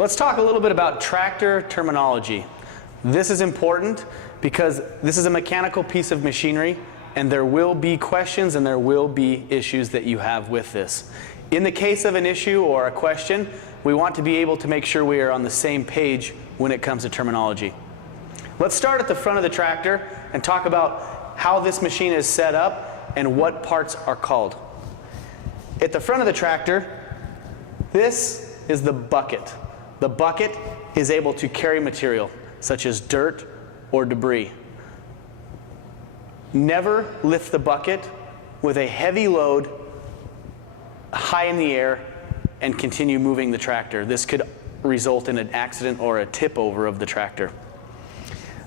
Let's talk a little bit about tractor terminology. This is important because this is a mechanical piece of machinery, and there will be questions and there will be issues that you have with this. In the case of an issue or a question, we want to be able to make sure we are on the same page when it comes to terminology. Let's start at the front of the tractor and talk about how this machine is set up and what parts are called. At the front of the tractor, this is the bucket. The bucket is able to carry material such as dirt or debris. Never lift the bucket with a heavy load high in the air and continue moving the tractor. This could result in an accident or a tip over of the tractor.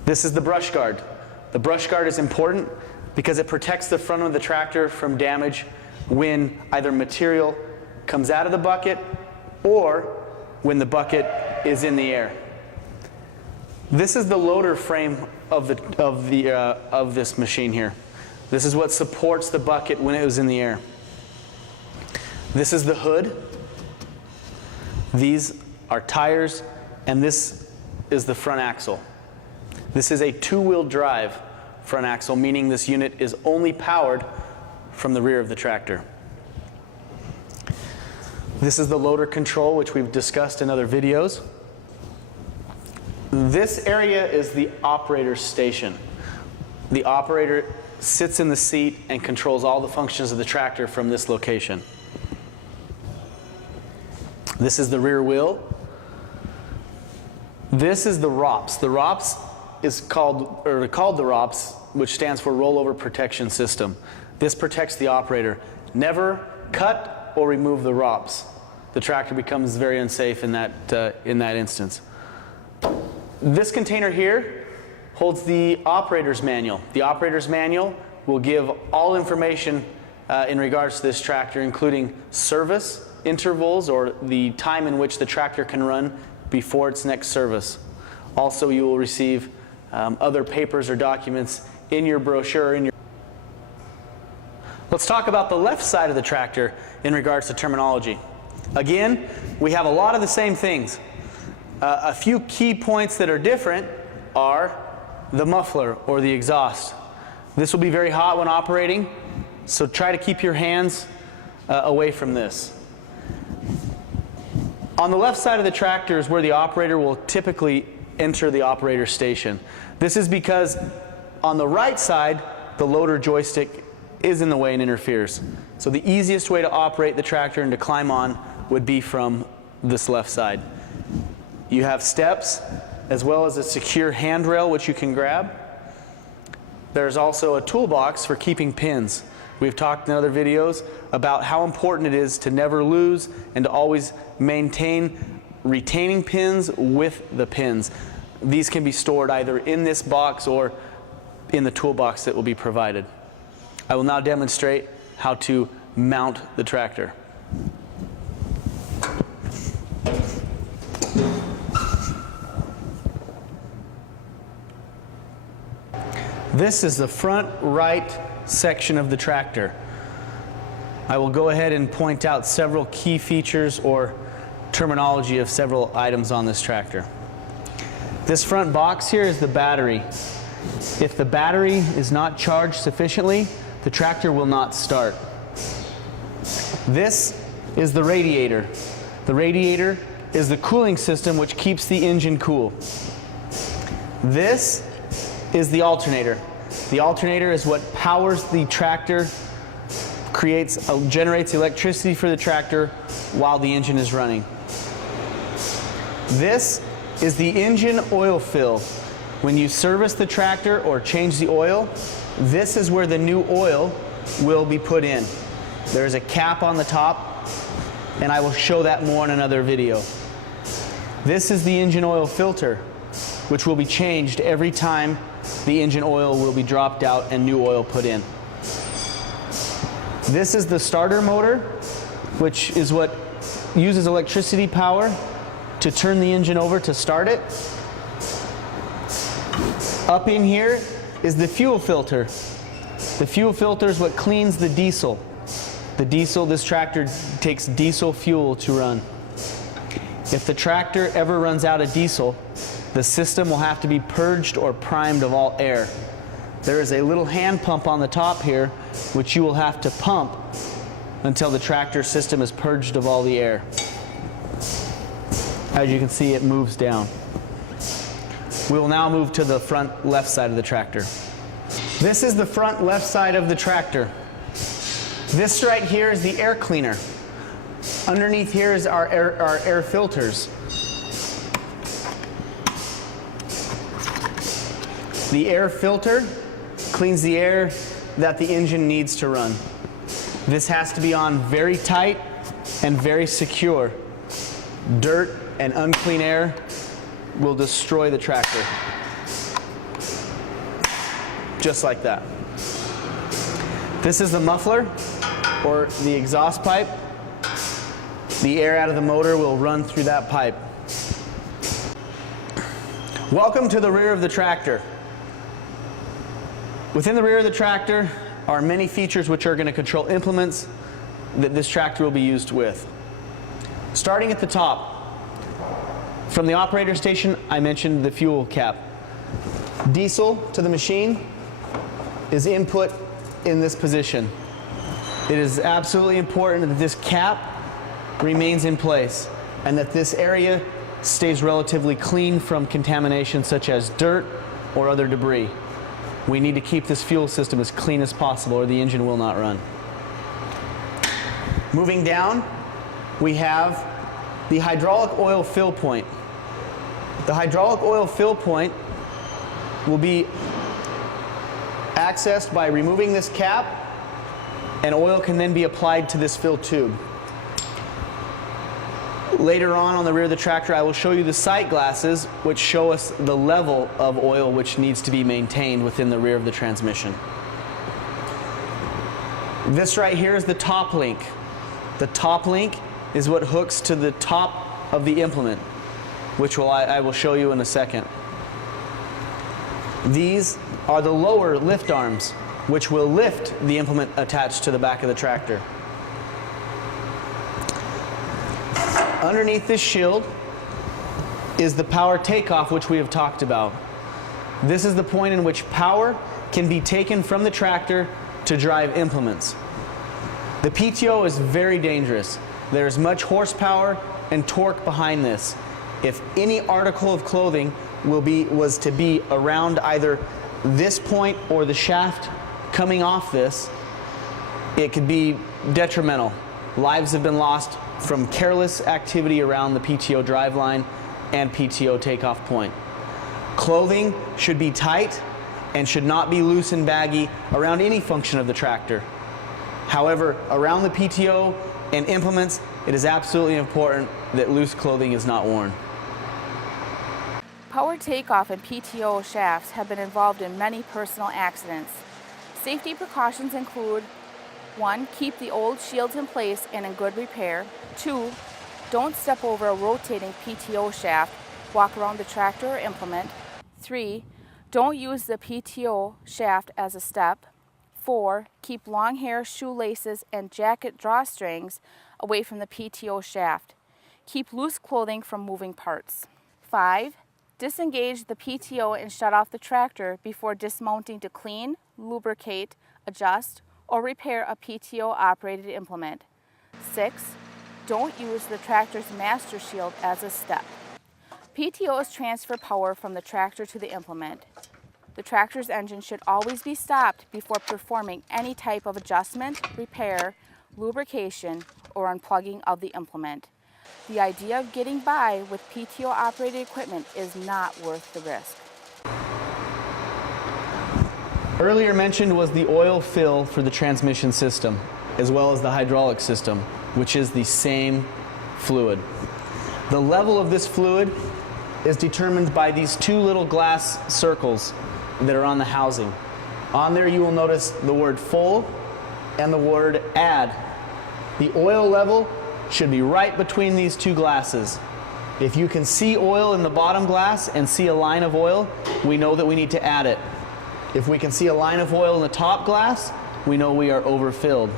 This is the brush guard. The brush guard is important because it protects the front of the tractor from damage when either material comes out of the bucket or when the bucket is in the air. This is the loader frame of this machine here. This is what supports the bucket when it was in the air. This is the hood. These are tires, and this is the front axle. This is a two-wheel drive front axle, meaning this unit is only powered from the rear of the tractor. This is the loader control, which we've discussed in other videos. This area is the operator's station. The operator sits in the seat and controls all the functions of the tractor from this location. This is the rear wheel. This is the ROPS. The ROPS is called the ROPS, which stands for Rollover Protection System. This protects the operator. Never cut or remove the ROPS. The tractor becomes very unsafe in that instance. This container here holds the operator's manual. The operator's manual will give all information in regards to this tractor, including service intervals or the time in which the tractor can run before its next service. Also, you will receive other papers or documents in your brochure. Let's talk about the left side of the tractor in regards to terminology. Again, we have a lot of the same things. A few key points that are different are the muffler or the exhaust. This will be very hot when operating, so try to keep your hands away from this. On the left side of the tractor is where the operator will typically enter the operator station. This is because on the right side, the loader joystick is in the way and interferes. So the easiest way to operate the tractor and to climb on would be from this left side. You have steps as well as a secure handrail which you can grab. There's also a toolbox for keeping pins. We've talked in other videos about how important it is to never lose and to always maintain retaining pins with the pins. These can be stored either in this box or in the toolbox that will be provided. I will now demonstrate how to mount the tractor. This is the front right section of the tractor. I will go ahead and point out several key features or terminology of several items on this tractor. This front box here is the battery. If the battery is not charged sufficiently, the tractor will not start. This is the radiator. The radiator is the cooling system which keeps the engine cool. This is the alternator. The alternator is what powers the tractor, generates electricity for the tractor while the engine is running. This is the engine oil fill. When you service the tractor or change the oil, this is where the new oil will be put in. There's a cap on the top, and I will show that more in another video. This is the engine oil filter, which will be changed every time the engine oil will be dropped out and new oil put in. This is the starter motor, which is what uses electricity power to turn the engine over to start it. Up in here is the fuel filter. The fuel filter is what cleans the diesel. This tractor takes diesel fuel to run. If the tractor ever runs out of diesel, the system will have to be purged or primed of all air. There is a little hand pump on the top here, which you will have to pump until the tractor system is purged of all the air. As you can see, it moves down. We will now move to the front left side of the tractor. This is the front left side of the tractor. This right here is the air cleaner. Underneath here is our air filters. The air filter cleans the air that the engine needs to run. This has to be on very tight and very secure. Dirt and unclean air will destroy the tractor. Just like that. This is the muffler, or the exhaust pipe. The air out of the motor will run through that pipe. Welcome to the rear of the tractor. Within the rear of the tractor are many features which are going to control implements that this tractor will be used with. Starting at the top, from the operator station, I mentioned the fuel cap. Diesel to the machine is input in this position. It is absolutely important that this cap remains in place and that this area stays relatively clean from contamination such as dirt or other debris. We need to keep this fuel system as clean as possible or the engine will not run. Moving down, we have the hydraulic oil fill point. The hydraulic oil fill point will be accessed by removing this cap, and oil can then be applied to this fill tube. Later on the rear of the tractor, I will show you the sight glasses which show us the level of oil which needs to be maintained within the rear of the transmission. This right here is the top link. The top link is what hooks to the top of the implement, which I will show you in a second. These are the lower lift arms, which will lift the implement attached to the back of the tractor. Underneath this shield is the power takeoff, which we have talked about. This is the point in which power can be taken from the tractor to drive implements. The PTO is very dangerous. There is much horsepower and torque behind this. If any article of clothing was to be around either this point or the shaft coming off this, it could be detrimental. Lives have been lost from careless activity around the PTO driveline and PTO takeoff point. Clothing should be tight and should not be loose and baggy around any function of the tractor. However, around the PTO and implements, it is absolutely important that loose clothing is not worn. Power takeoff and PTO shafts have been involved in many personal accidents. Safety precautions include: 1. Keep the old shields in place and in good repair. 2. Don't step over a rotating PTO shaft. Walk around the tractor or implement. 3. Don't use the PTO shaft as a step. 4. Keep long hair, shoelaces, and jacket drawstrings away from the PTO shaft. Keep loose clothing from moving parts. 5. Disengage the PTO and shut off the tractor before dismounting to clean, lubricate, adjust, or repair a PTO-operated implement. 6. Don't use the tractor's master shield as a step. PTOs transfer power from the tractor to the implement. The tractor's engine should always be stopped before performing any type of adjustment, repair, lubrication, or unplugging of the implement. The idea of getting by with PTO-operated equipment is not worth the risk. Earlier mentioned was the oil fill for the transmission system, as well as the hydraulic system, which is the same fluid. The level of this fluid is determined by these two little glass circles that are on the housing. On there you will notice the word full and the word add. The oil level should be right between these two glasses. If you can see oil in the bottom glass and see a line of oil, we know that we need to add it. If we can see a line of oil in the top glass, we know we are overfilled.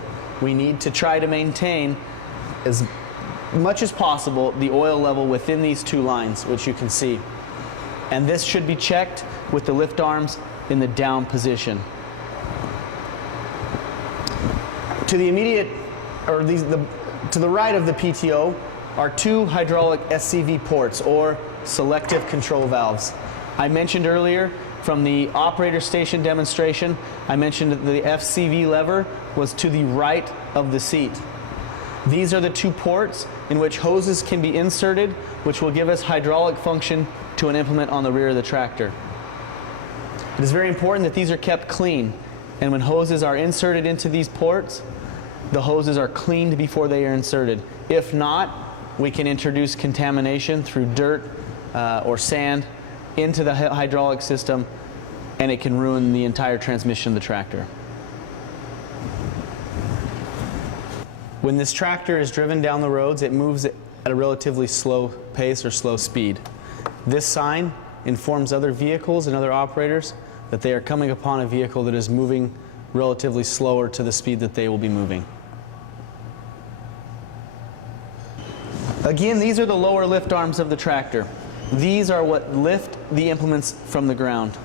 We need to try to maintain as much as possible the oil level within these two lines, which you can see. And this should be checked with the lift arms in the down position. To the immediate, or to the right of the PTO are two hydraulic SCV ports, or selective control valves. I mentioned earlier from the operator station demonstration, I mentioned that the FCV lever was to the right of the seat. These are the two ports in which hoses can be inserted, which will give us hydraulic function to an implement on the rear of the tractor. It is very important that these are kept clean, and when hoses are inserted into these ports, the hoses are cleaned before they are inserted. If not, we can introduce contamination through dirt or sand into the hydraulic system, and it can ruin the entire transmission of the tractor. When this tractor is driven down the roads, it moves at a relatively slow pace or slow speed. This sign informs other vehicles and other operators that they are coming upon a vehicle that is moving relatively slower to the speed that they will be moving. Again, these are the lower lift arms of the tractor. These are what lift the implements from the ground.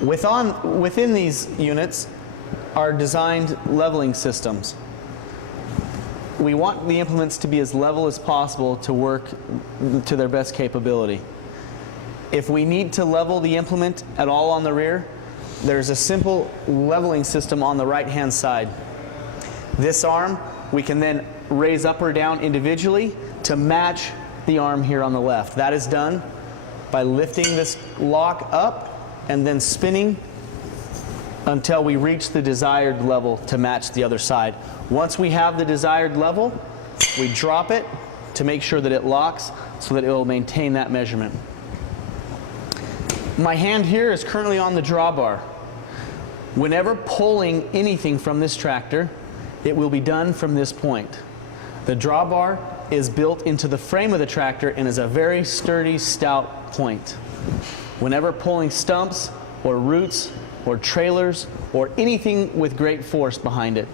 Within these units are designed leveling systems. We want the implements to be as level as possible to work to their best capability. If we need to level the implement at all on the rear, there's a simple leveling system on the right-hand side. This arm we can then raise up or down individually to match the arm here on the left. That is done by lifting this lock up and then spinning until we reach the desired level to match the other side. Once we have the desired level, we drop it to make sure that it locks so that it will maintain that measurement. My hand here is currently on the drawbar. Whenever pulling anything from this tractor, it will be done from this point. The drawbar is built into the frame of the tractor and is a very sturdy, stout point. Whenever pulling stumps or roots or trailers or anything with great force behind it,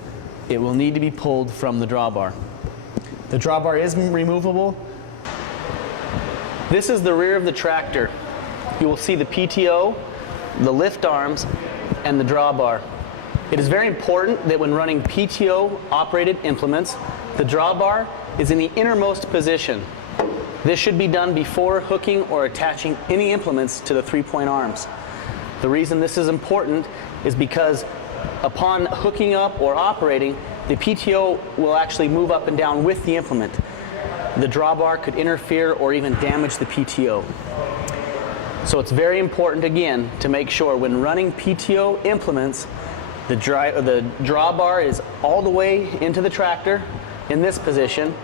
it will need to be pulled from the drawbar. The drawbar is removable. This is the rear of the tractor. You will see the PTO, the lift arms, and the drawbar. It is very important that when running PTO operated implements, the drawbar is in the innermost position. This should be done before hooking or attaching any implements to the three-point arms. The reason this is important is because upon hooking up or operating, the PTO will actually move up and down with the implement. The drawbar could interfere or even damage the PTO. So it's very important, again, to make sure when running PTO implements, the drawbar is all the way into the tractor in this position,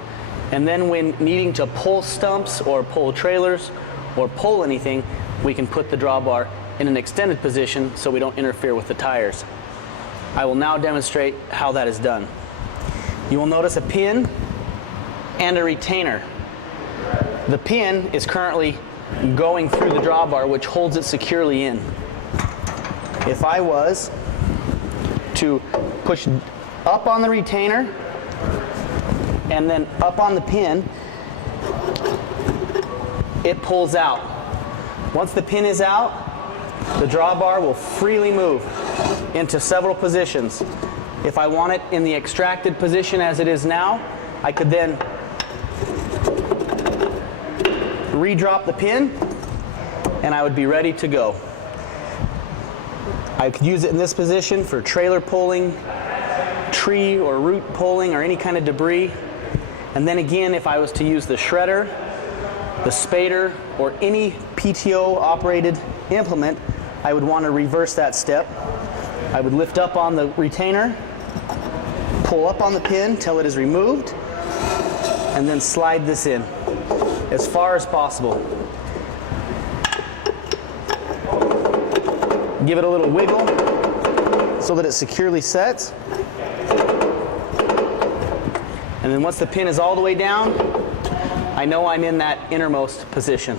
and then when needing to pull stumps or pull trailers or pull anything, we can put the drawbar in an extended position so we don't interfere with the tires. I will now demonstrate how that is done. You will notice a pin and a retainer. The pin is currently going through the drawbar, which holds it securely in. If I was to push up on the retainer and then up on the pin, it pulls out. Once the pin is out, the drawbar will freely move into several positions. If I want it in the extracted position as it is now, I could then re-drop the pin and I would be ready to go. I could use it in this position for trailer pulling, tree or root pulling, or any kind of debris. And then again, if I was to use the shredder, the spader, or any PTO operated implement, I would want to reverse that step. I would lift up on the retainer, pull up on the pin till it is removed, and then slide this in as far as possible. Give it a little wiggle so that it securely sets. And then once the pin is all the way down, I know I'm in that innermost position.